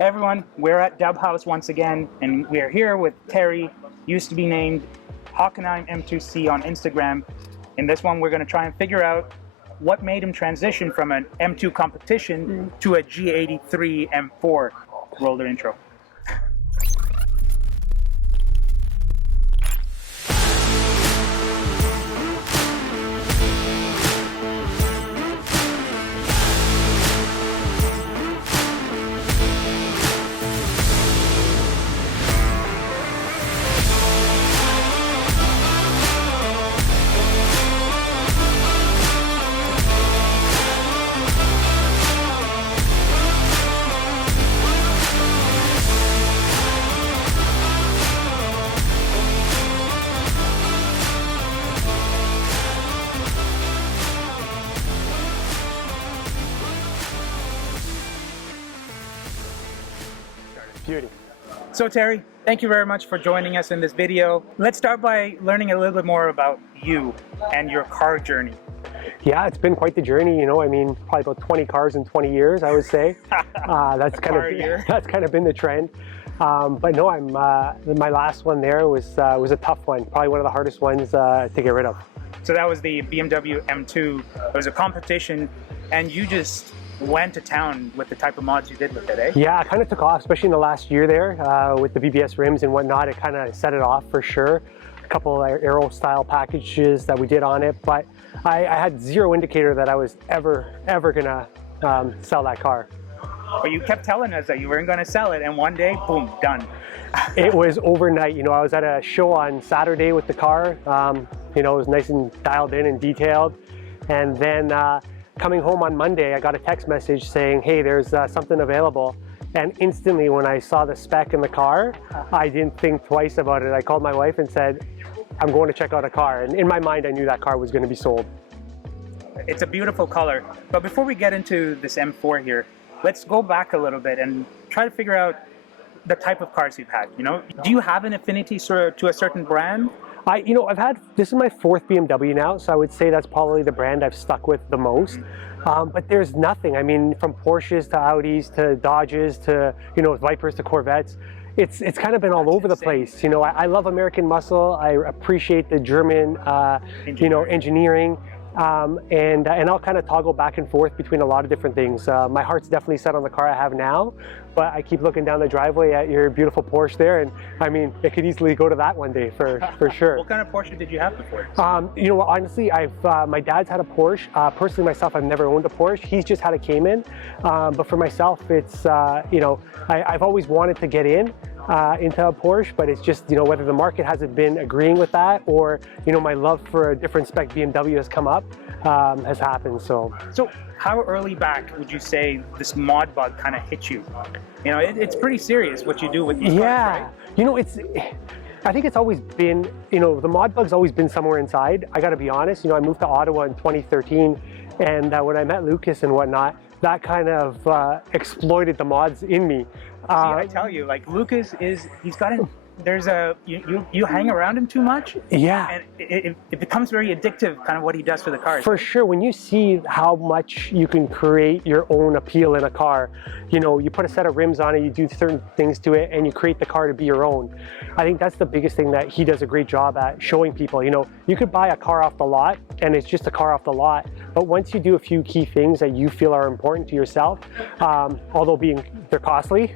Hey everyone, we're at Dub House once again, and we're here with Terry, used to be named Hockenheim M2 C on Instagram. In this one, we're going to try and figure out what made him transition from an M2 Competition to a G83 M4. Roll the intro. Beauty. So Terry, thank you very much for joining us in this video. Let's start by learning a little bit more about you and your car journey. Yeah, it's been quite the journey, you know. I mean, probably about 20 cars in 20 years, I would say. That's kind of been the trend. But no, my last one there was a tough one, probably one of the hardest ones to get rid of. So that was the BMW M2. It was a competition, and you just went to town with the type of mods you did with it, eh? Yeah, it kind of took off, especially in the last year there with the BBS rims and whatnot. It kind of set it off for sure. A couple of aero style packages that we did on it, but I had zero indicator that I was ever gonna sell that car. But you kept telling us that you weren't gonna sell it, and one day, boom, done. It was overnight. You know, I was at a show on Saturday with the car. You know, it was nice and dialed in and detailed, and then coming home on Monday, I got a text message saying, hey, there's something available. And instantly when I saw the spec in the car, I didn't think twice about it. I called my wife and said, I'm going to check out a car. And in my mind, I knew that car was going to be sold. It's a beautiful color. But before we get into this M4 here, let's go back a little bit and try to figure out the type of cars you've had. You know, do you have an affinity to a certain brand? You know, this is my fourth BMW now, so I would say that's probably the brand I've stuck with the most. But there's nothing. I mean, from Porsches to Audis to Dodges to, you know, Vipers to Corvettes, it's kind of been all over the place. You know, I love American muscle. I appreciate the German, you know, engineering. And I'll kind of toggle back and forth between a lot of different things. My heart's definitely set on the car I have now, but I keep looking down the driveway at your beautiful Porsche there, and I mean, it could easily go to that one day for sure. What kind of Porsche did you have before? You know, honestly, my dad's had a Porsche. Personally, myself, I've never owned a Porsche. He's just had a Cayman. But for myself, it's, you know, I've always wanted to get into a Porsche, but it's just, you know, whether the market hasn't been agreeing with that, or, you know, my love for a different spec BMW has come up, has happened. So how early back would you say this mod bug kind of hit you? You know, it's pretty serious what you do with these cars, right? You know, I think it's always been, you know, the mod bug's always been somewhere inside. I got to be honest, you know, I moved to Ottawa in 2013, and when I met Lucas and whatnot, that kind of exploited the mods in me. See, I tell you, like, Lucas he's got it. There's you hang around him too much. Yeah. And it becomes very addictive, kind of what he does for the cars. For sure. When you see how much you can create your own appeal in a car, you know, you put a set of rims on it, you do certain things to it, and you create the car to be your own. I think that's the biggest thing that he does a great job at, showing people. You know, you could buy a car off the lot, and it's just a car off the lot. But once you do a few key things that you feel are important to yourself, although they're costly,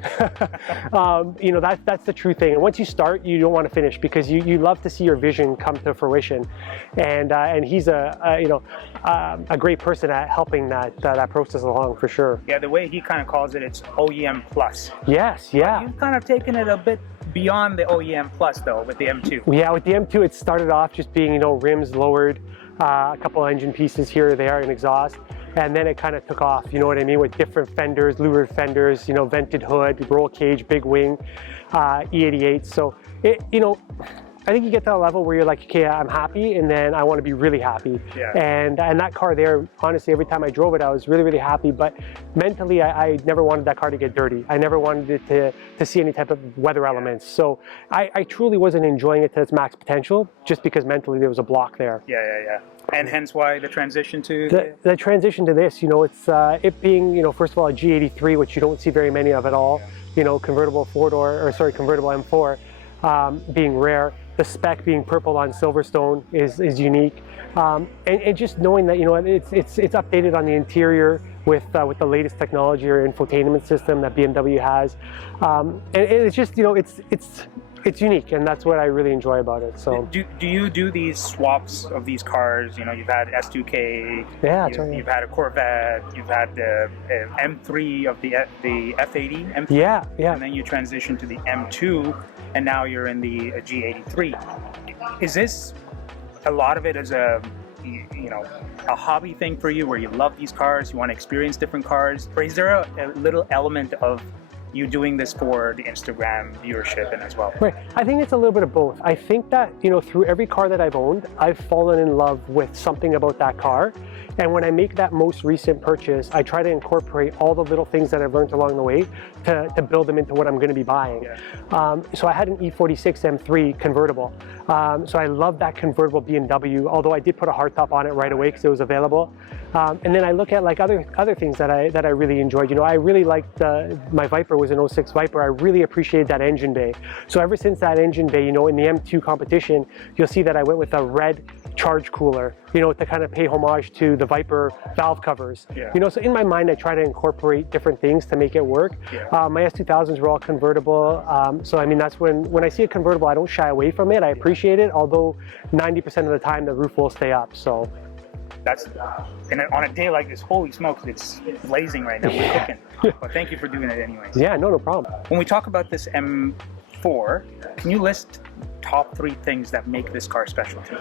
you know, that's the true thing. And once you start, you don't want to finish, because you love to see your vision come to fruition. And he's a great person at helping that process along, for sure. Yeah, the way he kind of calls it, it's OEM plus. Yes, yeah. You've kind of taken it a bit beyond the OEM plus though with the M2. Yeah, with the M2, it started off just being, you know, rims lowered, a couple engine pieces here or there, and exhaust. And then it kind of took off, you know what I mean, with different fenders, louvered fenders, you know, vented hood, roll cage, big wing, E88. So, you know, I think you get to a level where you're like, okay, I'm happy, and then I want to be really happy. Yeah. And that car there, honestly, every time I drove it, I was really, really happy. But mentally, I never wanted that car to get dirty. I never wanted it to see any type of weather elements. So I truly wasn't enjoying it to its max potential, just because mentally there was a block there. Yeah. And hence why the transition to the transition to this, you know, it's it being, you know, first of all, a G83, which you don't see very many of at all. convertible four-door, or sorry, convertible M4 being rare. The spec being purple on Silverstone is unique, and just knowing that it's updated on the interior with the latest technology or infotainment system that BMW has, and it's just it's unique, and that's what I really enjoy about it. So, do you do these swaps of these cars? You've had S2K, yeah, you've had a Corvette, you've had the M3 of the F80 M3, yeah, and then you transition to the M2, and now you're in the G83. Is this a lot of it as a hobby thing for you, where you love these cars, you want to experience different cars, or is there a little element of you doing this for the Instagram viewership and as well? Right. I think it's a little bit of both. I think that, through every car that I've owned, I've fallen in love with something about that car. And when I make that most recent purchase, I try to incorporate all the little things that I've learned along the way to build them into what I'm going to be buying. Yeah. So I had an E46 M3 convertible. So I love that convertible BMW, although I did put a hardtop on it right away because it was available. And then I look at like other things that I really enjoyed. I really liked my Viper was an 06 Viper. I really appreciated that engine bay. So ever since that engine bay, in the M2 Competition, you'll see that I went with a red charge cooler, to kind of pay homage to the Viper valve covers. Yeah. So in my mind, I try to incorporate different things to make it work. Yeah. My S2000s were all convertible. So I mean, that's when I see a convertible, I don't shy away from it. I appreciate it, although 90% of the time the roof will stay up. So that's, and on a day like this, holy smokes, it's blazing right now. We're cooking. Well, thank you for doing it anyways. Yeah, no problem. When we talk about this M4, can you list top 3 things that make this car special to you?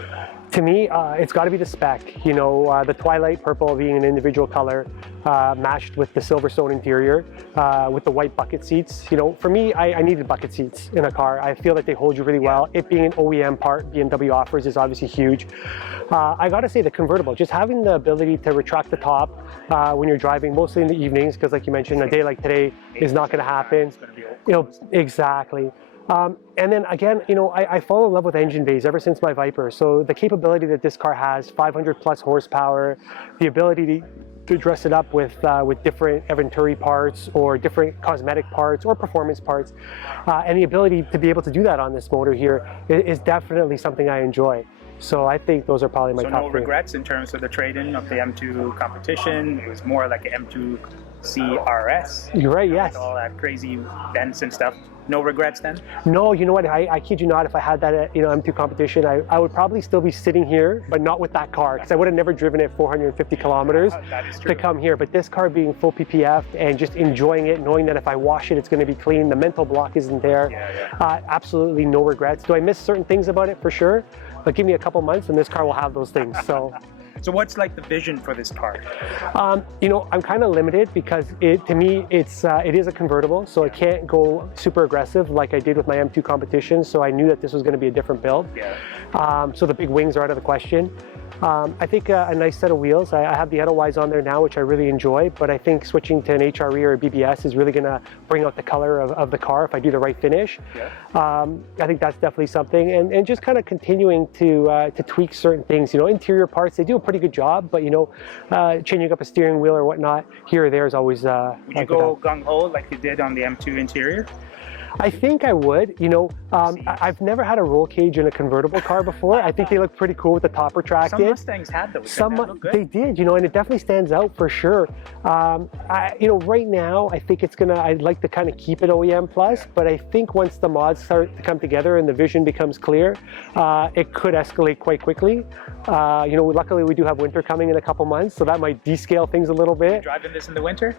To me, it's got to be the spec. The twilight purple being an individual color, matched with the Silverstone interior, with the white bucket seats. For me, I needed bucket seats in a car. I feel that they hold you really well. It being an OEM part BMW offers is obviously huge. I got to say the convertible, just having the ability to retract the top when you're driving, mostly in the evenings, because like you mentioned, a day like today is not going to happen. Exactly. And then again, I fall in love with engine bays ever since my Viper. So the capability that this car has, 500 plus horsepower, the ability to dress it up with different Venturi parts or different cosmetic parts or performance parts, and the ability to be able to do that on this motor here is definitely something I enjoy. So I think those are probably my top 3. So no regrets in terms of the trade-in of the M2 Competition. It was more like an M2 C RS. You're right, yes. With all that crazy vents and stuff. No regrets then? No, you know what? I kid you not. If I had that, M2 Competition, I would probably still be sitting here, but not with that car, because I would have never driven it 450 kilometers to come here. But this car being full PPF and just enjoying it, knowing that if I wash it, it's going to be clean. The mental block isn't there. Yeah. Absolutely no regrets. Do I miss certain things about it? For sure. But give me a couple months and this car will have those things. So. So what's like the vision for this car? I'm kind of limited because to me it is a convertible, so I can't go super aggressive like I did with my M2 Competition. So I knew that this was going to be a different build. Yeah. So the big wings are out of the question. I think a nice set of wheels. I have the Edelweiss on there now, which I really enjoy, but I think switching to an HRE or a BBS is really going to bring out the color of the car if I do the right finish. Yeah. I think that's definitely something, and just kind of continuing to tweak certain things. Interior parts, they do a pretty good job, but changing up a steering wheel or whatnot here or there is always. Would you go gung-ho like you did on the M2 interior? I think I would. I've never had a roll cage in a convertible car before. I think they look pretty cool with the top retracted. Some Mustangs had those. They did, and it definitely stands out for sure. Right now, I think I'd like to kind of keep it OEM plus, but I think once the mods start to come together and the vision becomes clear, it could escalate quite quickly. Luckily we do have winter coming in a couple months, so that might descale things a little bit. Are you driving this in the winter?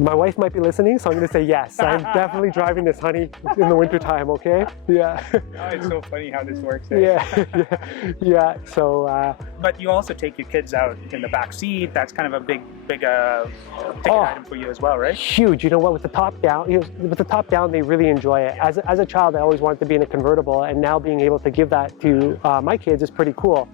My wife might be listening, so I'm going to say yes. I'm definitely driving this, honey, in the wintertime, okay? Yeah. Oh, it's so funny how this works. Yeah. So. But you also take your kids out in the back seat. That's kind of a big ticket item for you as well, right? Huge. You know what? With the top down, they really enjoy it. As a child, I always wanted to be in a convertible, and now being able to give that to my kids is pretty cool.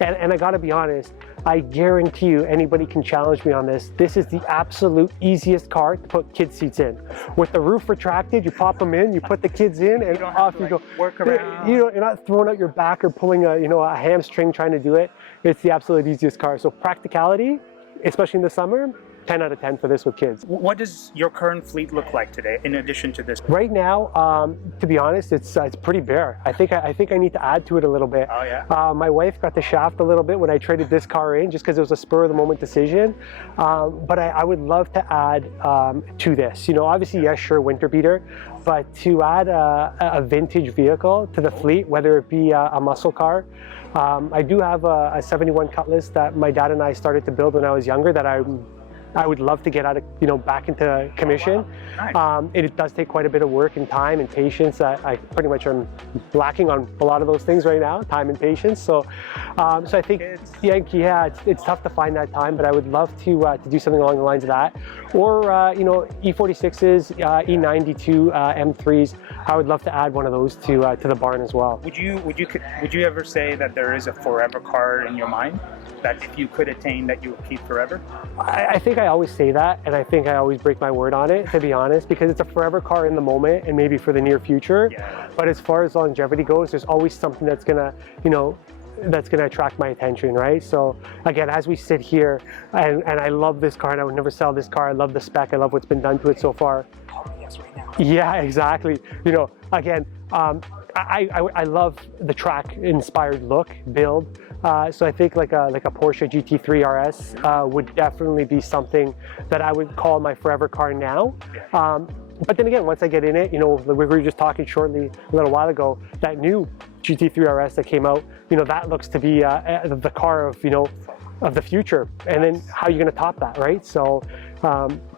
And I got to be honest, I guarantee you anybody can challenge me on this. This is the absolute easiest car to put kid seats in. With the roof retracted, you pop them in, you put the kids in, and off you go. Work around. You're not throwing out your back or pulling a hamstring trying to do it. It's the absolute easiest car. So practicality, especially in the summer, 10 out of 10 for this with kids. What does your current fleet look like today, in addition to this? Right now, to be honest, it's pretty bare. I think I need to add to it a little bit. Oh yeah. My wife got the shaft a little bit when I traded this car in, just because it was a spur of the moment decision. But I would love to add to this. You know, obviously, yes, sure, winter beater, but to add a vintage vehicle to the fleet, whether it be a muscle car. I do have a 71 Cutlass that my dad and I started to build when I was younger that I would love to get out of, you know, back into commission. Oh, wow. Nice. It does take quite a bit of work and time and patience. I pretty much am lacking on a lot of those things right now, time and patience. So I think, yeah, it's tough to find that time, but I would love to do something along the lines of that. Or, you know, E46s, E92 M3s. I would love to add one of those to the barn as well. Would you ever say that there is a forever car in your mind that if you could attain that you would keep forever? I think I always say that, and I think I always break my word on it, to be honest, because it's a forever car in the moment and maybe for the near future. Yeah. But as far as longevity goes, there's always something that's gonna, you know, that's gonna attract my attention, right? So again, as we sit here, and I love this car, and I would never sell this car. I love the spec. I love what's been done to it so far. Yes, right now. Yeah, exactly. You know, again, I love the track-inspired look, build. So I think like a Porsche GT3 RS would definitely be something that I would call my forever car now. But then again, once I get in it, you know, we were just talking shortly a little while ago, that new GT3 RS that came out, you know, that looks to be the car of, you know, of the future. And then how are you going to top that, right? So,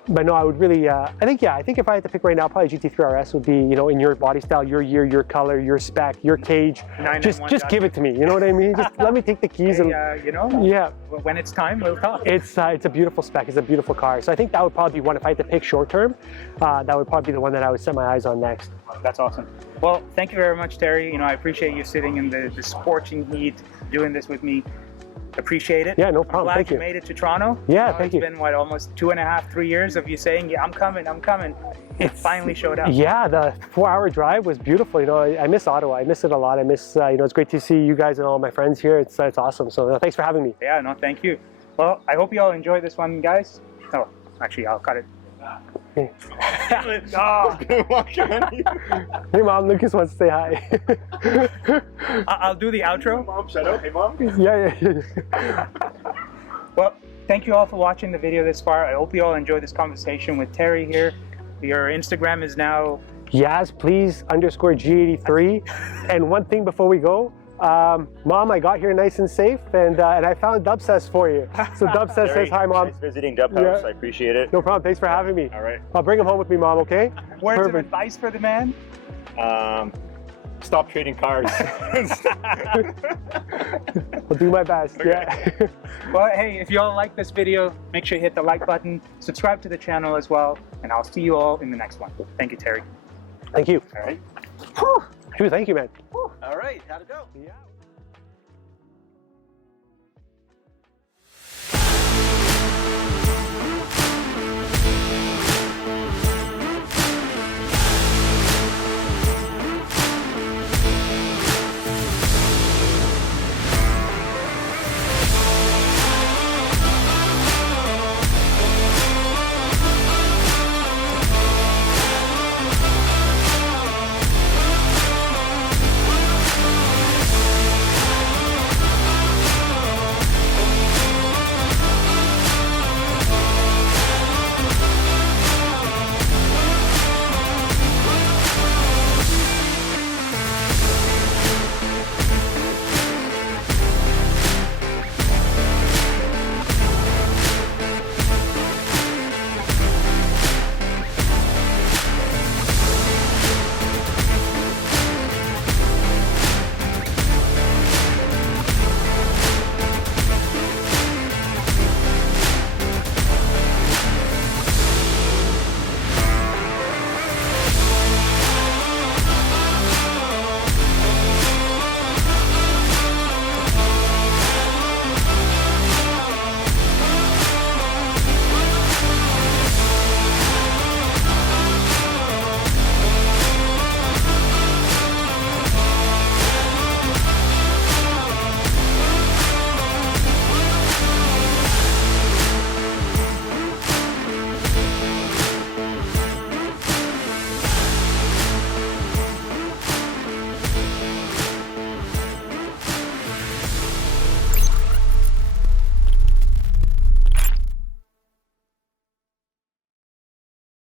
but no, I would really, I think if I had to pick right now, probably GT3 RS would be, you know, in your body style, your year, your color, your spec, your cage. Just give it to me. You know what I mean? Just let me take the keys. Hey, and you know, yeah, when it's time, we'll talk. It's a beautiful spec. It's a beautiful car. So I think that would probably be one, if I had to pick short term, that would probably be the one that I would set my eyes on next. That's awesome. Well, thank you very much, Terry. You know, I appreciate you sitting in the scorching heat, doing this with me. Appreciate it. Yeah, no problem. Glad Thank you you. made it to Toronto. Yeah, thank you. It's been, what, almost 2.5, 3 years of you saying, yeah, I'm coming. It finally showed up. Yeah, the 4-hour drive was beautiful. You know, I miss Ottawa. I miss it a lot. I miss, you know, it's great to see you guys and all my friends here. It's awesome. So thanks for having me. Yeah, no, thank you. Well, I hope you all enjoyed this one, guys. Oh, actually, I'll cut it. Hey. Oh. Hey, Mom, Lucas wants to say hi. I'll do the outro. Mom, shut up. Hey, Mom. Yeah. Well, thank you all for watching the video this far. I hope you all enjoyed this conversation with Terry here. Your Instagram is now... Yes, please, _G83. And one thing before we go, Mom, I got here nice and safe, and I found Dubsesd for you. So Dubsesd says hi, Mom. Nice visiting Dubhouse. Yeah. I appreciate it. No problem. Thanks for having me. All right. I'll bring him home with me, Mom, okay? Words of advice for the man? Stop trading cars. I'll do my best. Okay. Yeah. Well, hey, if you all like this video, make sure you hit the like button, subscribe to the channel as well, and I'll see you all in the next one. Thank you, Terry. Thank you. All right. Dude, thank you, man. All right. How'd it go? Yeah.